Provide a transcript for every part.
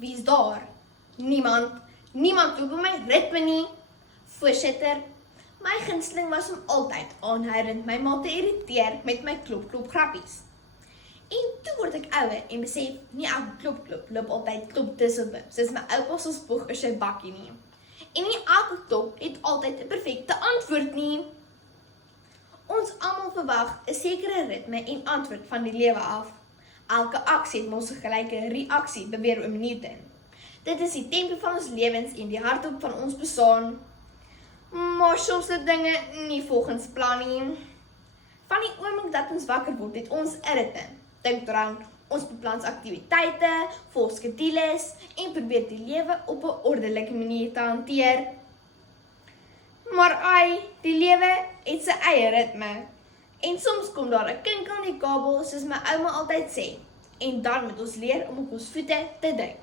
Wie's daar? Niemand. Niemand loop op my ritme nie. Voorsitter, my gunsteling was om altyd aanhoudend my ma te irriteer met my klop grappies. En toe word ek ouer en besef, nie elke klop loop altyd klop tussenloop, soos my oupa se spoeg in sy bakkie nie. En nie elke klop het altyd 'n perfekte antwoord nie. Ons almal verwag 'n sekere ritme en antwoord van die lewe af. Elke aksie het mos 'n gelyke reaksie, beweer oom Newton. Dit is die tempo van ons lewens en die hartklop van ons bestaan. Maar soms loop dinge nie volgens plan nie. Van die oomblik dat ons wakker word, het ons 'n ritme. Dink daaraan, ons beplan aktiwiteite, volg skedules en probeer die lewe op 'n ordelike manier te hanteer. Maar die lewe het sy eie ritme. En soms kom daar 'n kink aan die kabel, soos my ouma altyd sê. En dan moet ons leer om op ons voete te dink.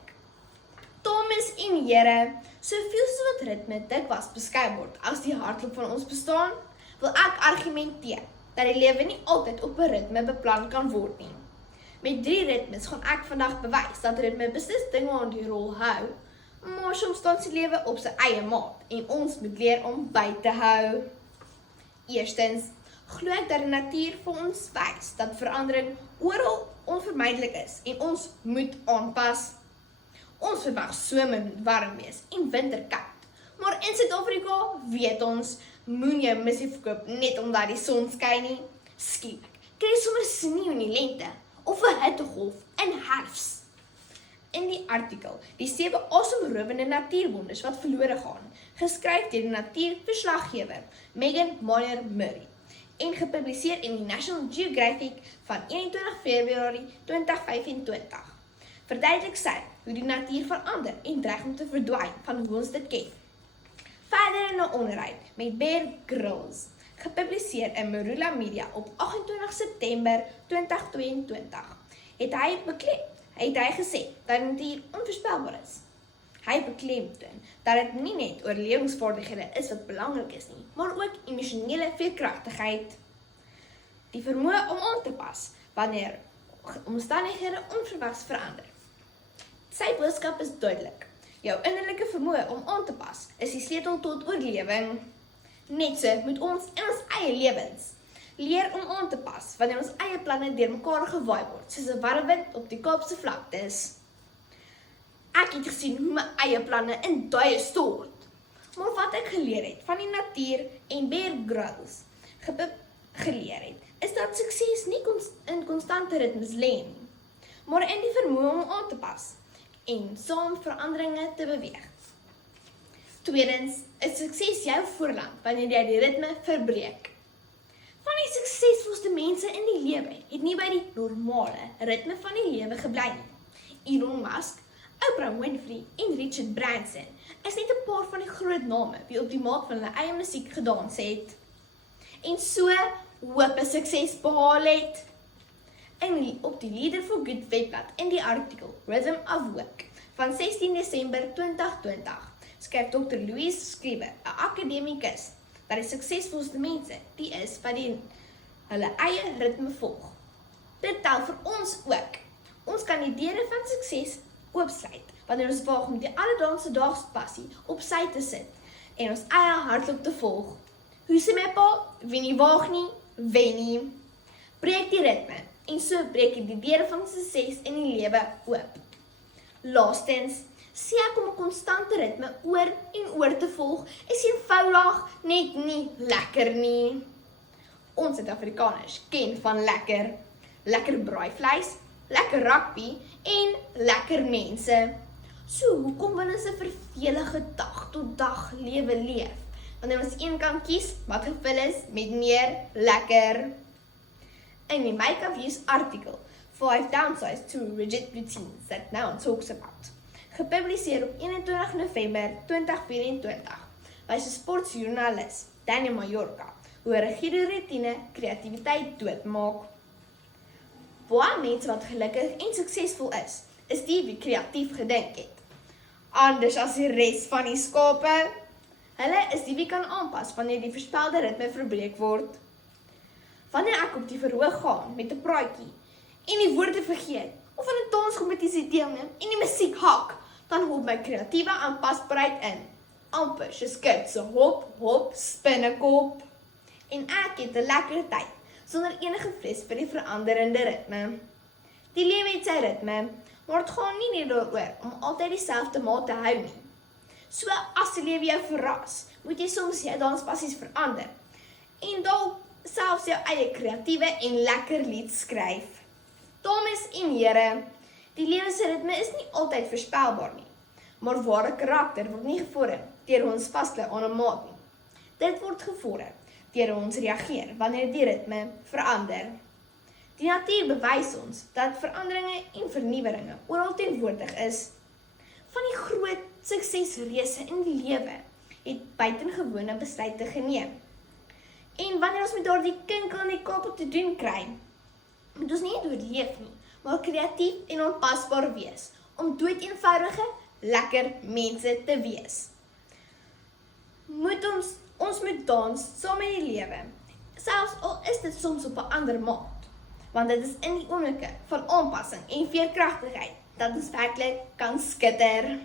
Dames en here, soveel soos wat ritme dikwels beskou word as die hartklop van ons bestaan, wil ek argumenteer dat die lewe nie altyd op 'n ritme beplan kan word nie. Met 3 ritmes gaan ek vandag bewys dat ritme beslis dinge aan die rol hou, maar soms staan die lewe op sy eie maat en ons moet leer om by te hou. Eerstens, glo ek dat die natuur vir ons wys dat verandering oral onvermydelik is en ons moet aanpas. Ons verwag somer moet warm wees en winter koud, maar in Suid-Afrika weet ons, moen jou missie verkoop net omdat die son skyn nie. Skielik, kry jy sommer sneeu in die lente of 'n hittegolf in herfs. In die artikel, die 7 asemrowende natuurwonders wat verlore gaan, geskryf deur die natuurverslaggewer Megan Murray en gepubliseer in die National Geographic van 21 Februarie 2025. Verduidelik sy hoe die natuur verander en dreig om te verdwyn van hoe ons dit ken. Verder in 'n onderhoud met Bear Grylls, gepubliseer in Marula Media op 28 September 2022, het hy gesê dat die natuur onvoorspelbaar is. Hy beklemtoon dat dit nie net oorlewingsvaardighede is wat belangrik is nie, maar ook emosionele veerkragtigheid. Die vermoë om aan te pas wanneer omstandighede onverwags verander. Sy boodskap is duidelik. Jou innerlike vermoë om aan te pas is die sleutel tot oorlewing. Net so moet ons in ons eie lewens leer om aan te pas wanneer ons eie planne deurmekaar gewaai word, soos 'n warm wind op die Kaapse vlaktes. Ek het gesien hoe my eie planne in duie stort. Maar wat ek geleer het van die natuur en Bear Grylls geleer het, is dat sukses nie in konstante ritmes lê nie, maar in die vermoë om aan te pas en saam veranderinge te beweeg. Tweedens, is sukses jou voorland wanneer jy die ritme verbreek. Van die suksesvolste mense in die lewe het nie by die normale ritme van die lewe gebly nie. Elon Musk, Oprah Winfrey en Richard Branson is net 'n paar van die groot name wie op die maak van hulle eie musiek gedans het. En so hoop 'n sukses behaal het. Op die Leader for Good webblad in die artikel Rhythm of Work van 16 Desember 2020 skryf Dr. Louise Scriber, 'n akademikus, dat die suksesvolste mense die is wat hulle eie ritme volg. Dit tel vir ons ook. Ons kan die deure van sukses oopsluit wanneer ons waag om die alledaagse passie op sy te sit en ons eie hartklop te volg. Hoe sê my pa, wie nie waag nie, wen nie. Breek die ritme en so breek jy die deure van sukses in die lewe oop. Laastens, sê ek om 'n konstante ritme oor en oor te volg is eenvoudig net nie lekker nie. Ons Suid-Afrikaners ken van lekker braaivleis, lekker rugby en lekker mense. So hoekom wil ons 'n vervelige dag tot dag lewe leef, wanneer ons een kan kies wat gevul is met meer lekker? In die Make of Use artikel, 5 downsides to rigid routines that no one talks about, gepubliseer op 21 November 2024, wys 'n sportjoernalis, Daniel Mallorca, hoe 'n rigiede routine kreatiwiteit doodmaak. Baie mense wat gelukkig en suksesvol is die wie kreatief gedink het. Anders as die res van die skape. Hulle is die wie kan aanpas wanneer die voorspelde ritme verbreek word. Wanneer ek op die verhoog gaan met 'n praatjie en die woorde vergeet, of aan 'n danskompetisie deelneem en die musiek hak, dan hop my kreatiewe aanpasbaarheid in. Amper soos kit se hop, hop, spinnekop. En ek het 'n lekker tyd, sonder enige vrees vir die veranderende ritme. Die lewe het sy ritme, maar dit gaan nie net daaroor om altyd dieselfde maat te hou nie. So as die lewe jou verras, moet jy soms jou danspassies verander. En dalk selfs jou eie kreatiewe en lekker lied skryf. Dames en here, die lewe se ritme is nie altyd voorspelbaar nie, maar ware karakter word nie gevorm deur ons vaslê aan 'n maat nie. Dit word gevorm deur ons reageer wanneer die ritme verander. Die natuur bewys ons dat veranderinge en vernuweringe oral teenwoordig is. Van die groot suksesreëse in die lewe het buitengewone besluite geneem. En wanneer ons met daardie kinkel in die kop te doen kry, moet ons nie oorleef nie, maar kreatief en aanpasbaar wees, om doeteenvoudige, lekker mense te wees. Ons moet dans saam met die lewe, selfs al is dit soms op 'n ander maat, want dit is in die oomblikke van aanpassing en veerkragtigheid dat ons werklik kan skitter.